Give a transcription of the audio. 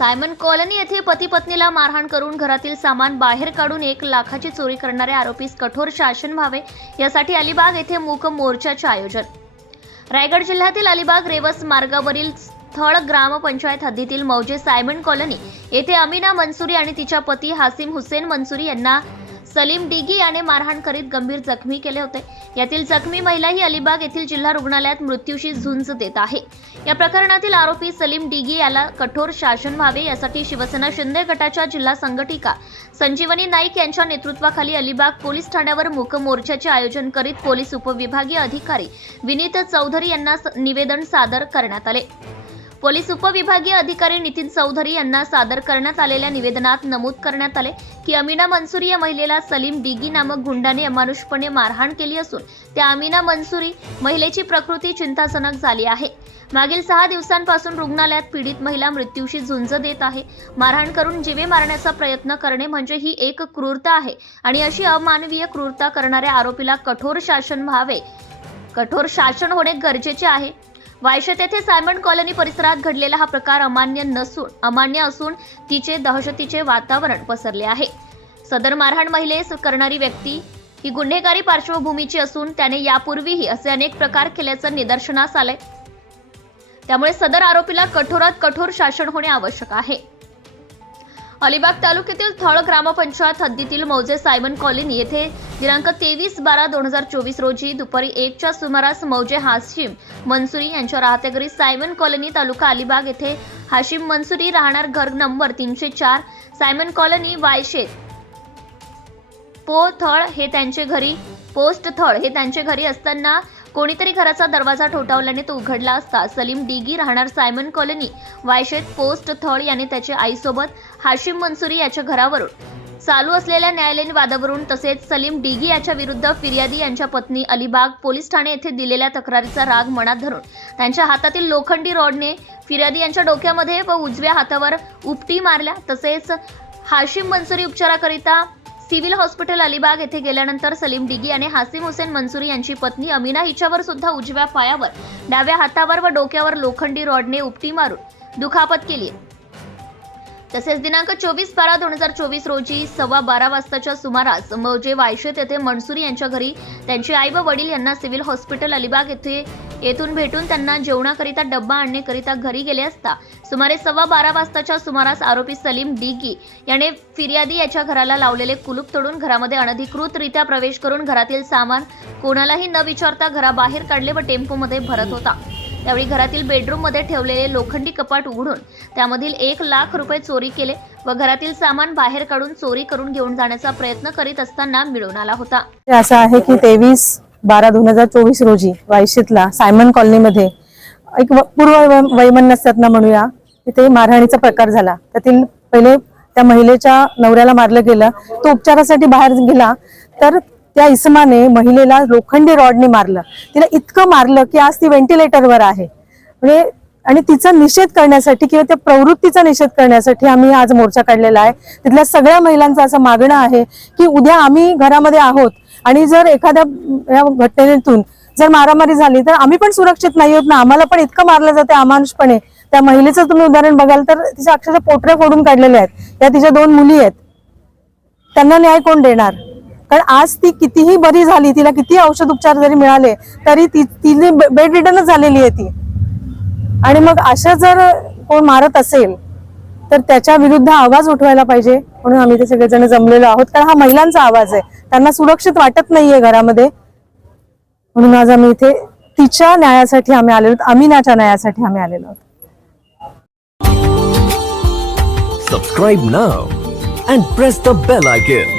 Simon colony येथे पती पत्नीला मारहाण करून घरातील सामान बाहेर काढून एक लाखाची चोरी करणारे आरोपीस कठोर शासन व्हावे यासाठी अलिबाग येथे मूक मोर्चाचे आयोजन. रायगड जिल्ह्यातील अलिबाग रेवस मार्गावरील स्थळ ग्रामपंचायत हद्दीतील मौजे सायमन कॉलनी येथे अमिना मनसुरी आणि तिच्या पती हासिम हुसेन मनसुरी यांना सलीम डिगी याने मारहाण करीत गंभीर जखमी केले होते. यातील जखमी महिला ही अलिबाग येथील जिल्हा रुग्णालयात मृत्यूशी झुंज देत आहे. या प्रकरणातील आरोपी सलीम डिगी याला कठोर शासन व्हावे यासाठी शिवसेना शिंदे गटाच्या जिल्हा संघटिका संजीवनी नाईक यांच्या नेतृत्वाखाली अलिबाग पोलीस ठाण्यावर मूक मोर्चाचे आयोजन करीत पोलीस उपविभागीय अधिकारी विनीत चौधरी यांना स- निवेदन सादर करण्यात आले. पोलीस उपविभागीय अधिकारी नितीन चौधरी यांना सादर करण्यात आलेल्या निवेदनात नमूद करण्यात आले की अमिना मनसुरी या महिलेला सलीम डिगी नामक गुंडाने अमानुषपणे मारहाण केली असून त्या अमिना मनसुरी महिलेची प्रकृती चिंताजनक झाली आहे. मागील सहा दिवसांपासून रुग्णालयात पीडित महिला मृत्यूशी झुंज देत आहे. मारहाण करून जीवे मारण्याचा प्रयत्न करणे म्हणजे ही एक क्रूरता आहे आणि अशी अमानवीय क्रूरता करणाऱ्या आरोपीला कठोर शासन व्हावे कठोर शासन होणे गरजेचे आहे. वायशेत येथे सायमन कॉलनी परिसरात घडलेला हा प्रकार अमान्य नसून अमान्य असून तिचे दहशतीचे वातावरण पसरले आहे. सदर मारहाण महिलेस करणारी व्यक्ती ही गुन्हेगारी पार्श्वभूमीची असून त्याने यापूर्वीही असे अनेक प्रकार केल्याचं निदर्शनास आलंय. त्यामुळे सदर आरोपीला कठोरात कठोर शासन होणे आवश्यक आहे. अलिबाग तालुक्यातील थळ ग्रामपंचायत हद्दीतील मौजे सायमन कॉलनी येथे दिनांक तेवीस बारा दोन हजार चोवीस रोजी दुपारी एकच्या सुमारास मौजे हाशिम मंसुरी यांच्या राहत्या घरी सायमन कॉलनी तालुका अलिबाग येथे हाशिम मनसुरी राहणार घर नंबर तीनशे चार सायमन कॉलनी वायशेत. पो थळ हे त्यांचे घरी पोस्ट थळ हे त्यांचे घरी असताना कोणीतरी घराचा दरवाजा ठोठावल्याने तो उघडला असता. सलीम डिगी राहणार Simon colony Vayshet. Post Thal याने त्याच्या आईसोबत हाशिम मंसुरी याच्या घरावरून चालू असलेल्या न्यायालयीन वादावरून तसेच सलीम डिगी याच्या विरुद्ध फिर्यादी यांच्या पत्नी अलिबाग पोलीस ठाणे येथे दिलेल्या तक्रारीचा राग मनात धरून त्यांच्या हातातील लोखंडी रॉडने फिर्यादी यांच्या डोक्यामध्ये व उजव्या हातावर उपटी मारल्या तसेच हाशिम मंसुरी उपचाराकरिता सिव्हिल हॉस्पिटल अलिबाग येथे गेल्यानंतर सलीम डिगी याने हासिम हुसेन मंसुरी यांची पत्नी अमिना हिच्यावर सुद्धा उजव्या पायावर डाव्या हातावर व डोक्यावर लोखंडी रॉडने उपटी मारून दुखापत केली आहे. तसेच दिनांक चोवीस बारा दोन हजार चोवीस रोजी सव्वा बारा वाजताच्या सुमारास मौजे वायशेत येथे मनसुरी यांच्या घरी त्यांचे आई व वडील यांना सिव्हिल हॉस्पिटल अलिबाग येथे येथून भेटून त्यांना जेवणाकरिता डब्बा आणण्याकरिता घरी गेले असता सुमारे सव्वा बारा वाजताच्या सुमारास आरोपी सलीम डिगी याने फिर्यादी याच्या घराला लावलेले कुलूप तोडून घरामध्ये अनधिकृतरित्या प्रवेश करून घरातील सामान कोणालाही न विचारता घराबाहेर काढले व टेम्पोमध्ये भरत होता. त्यावेळी घरातील बेडरूममध्ये ठेवलेले लोखंडी कपाट उघडून त्यामधील एक लाख रुपये चोरी केले व घरातील सामान बाहेर काढून चोरी करून घेऊन जाण्याचा प्रयत्न करीत असताना मिळून आला होता. असं आहे की तेवीस बारा दोन हजार चोवीस रोजी वायशीतला सायमन कॉलनीमध्ये एक पूर्व वैमनस्यातना म्हणूया तिथे मारहाणीचा प्रकार झाला. त्यातील पहिले त्या महिलेच्या नवऱ्याला मारलं गेलं. तो उपचारासाठी बाहेर गेला. तर त्या इसमाने महिलेला लोखंडी रॉडने मारलं. तिला इतकं मारलं की आज ती व्हेंटिलेटरवर आहे. म्हणजे आणि तिचा निषेध करण्यासाठी किंवा त्या प्रवृत्तीचा निषेध करण्यासाठी आम्ही आज मोर्चा काढलेला आहे. तिथल्या सगळ्या महिलांचं असं मागणं आहे की उद्या आम्ही घरामध्ये आहोत आणि जर एखाद्या या घटनेतून जर मारामारी झाली तर आम्ही पण सुरक्षित नाही आहोत ना. आम्हाला पण इतकं मारलं जाते अमानुषपणे. त्या महिलेचं तुम्ही उदाहरण बघाल तर तिच्या अक्षरशः पोटऱ्या फोडून काढलेल्या आहेत. या तिच्या दोन मुली आहेत. त्यांना न्याय कोण देणार? कारण आज ती कितीही बरी झाली तिला किती औषध उपचार जरी मिळाले तरी ती तिने बेड रिटर्नच झालेली आहे ती. आणि मग अशा जर कोण मारत असेल तर त्याच्या विरुद्ध आवाज उठवायला पाहिजे. म्हणून आम्ही ते सगळेजण जमलेलो आहोत. कारण हा महिलांचा आवाज आहे. त्यांना सुरक्षित वाटत नाहीये घरामध्ये. म्हणून आज आम्ही इथे तिच्या न्यायासाठी आम्ही आलेलो आहोत. अमिनाच्या न्यायासाठी आम्ही आलेलो आहोत. Subscribe now and press the bell icon